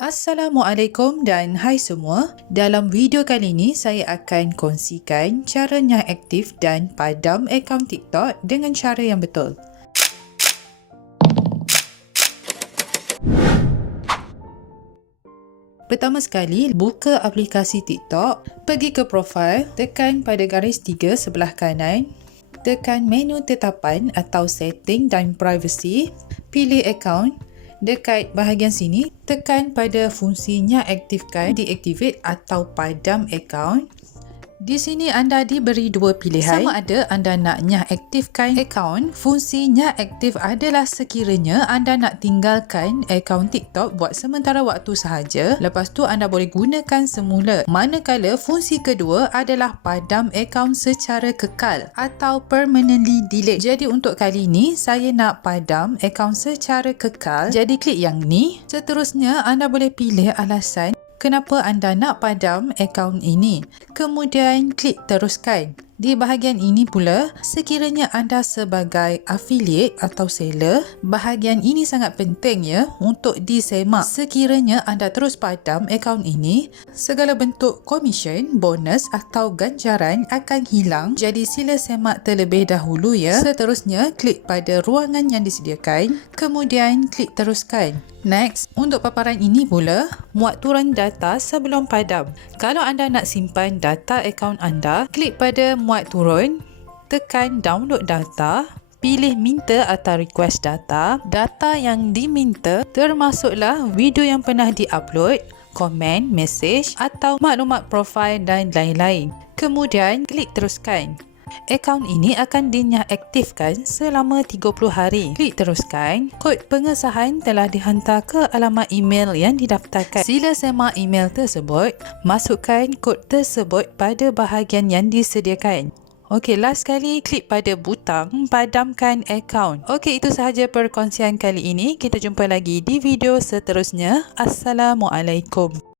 Assalamualaikum dan hai semua. Dalam video kali ini saya akan kongsikan caranya aktif dan padam akaun TikTok dengan cara yang betul. Pertama sekali, buka aplikasi TikTok, pergi ke profil, tekan pada garis 3 sebelah kanan, tekan menu tetapan atau setting dan privacy, pilih akaun. Dekat bahagian sini, tekan pada fungsinya aktifkan, deactivate atau padam akaun. Di sini anda diberi dua pilihan. Sama ada anda naknya aktifkan akaun. Fungsinya aktif adalah sekiranya anda nak tinggalkan akaun TikTok buat sementara waktu sahaja. Lepas tu anda boleh gunakan semula. Manakala fungsi kedua adalah padam akaun secara kekal atau permanently delete. Jadi untuk kali ini saya nak padam akaun secara kekal. Jadi klik yang ni. Seterusnya anda boleh pilih alasan kenapa anda nak padam akaun ini. Kemudian klik teruskan. Di bahagian ini pula, sekiranya anda sebagai affiliate atau seller, bahagian ini sangat penting ya untuk disemak. Sekiranya anda terus padam akaun ini, segala bentuk komisen, bonus atau ganjaran akan hilang. Jadi sila semak terlebih dahulu ya. Seterusnya, klik pada ruangan yang disediakan, kemudian klik teruskan. Next, untuk paparan ini pula, muat turun data sebelum padam. Kalau anda nak simpan data akaun anda, klik pada muat turun, tekan download data, pilih minta atau request data. Data yang diminta termasuklah video yang pernah diupload, komen, mesej atau maklumat profil dan lain-lain. Kemudian klik teruskan. Akaun ini akan dinyaaktifkan selama 30 hari. Klik teruskan. Kod pengesahan telah dihantar ke alamat email yang didaftarkan. Sila semak email tersebut. Masukkan kod tersebut pada bahagian yang disediakan. Okey, last sekali klik pada butang padamkan akaun. Okey, itu sahaja perkongsian kali ini. Kita jumpa lagi di video seterusnya. Assalamualaikum.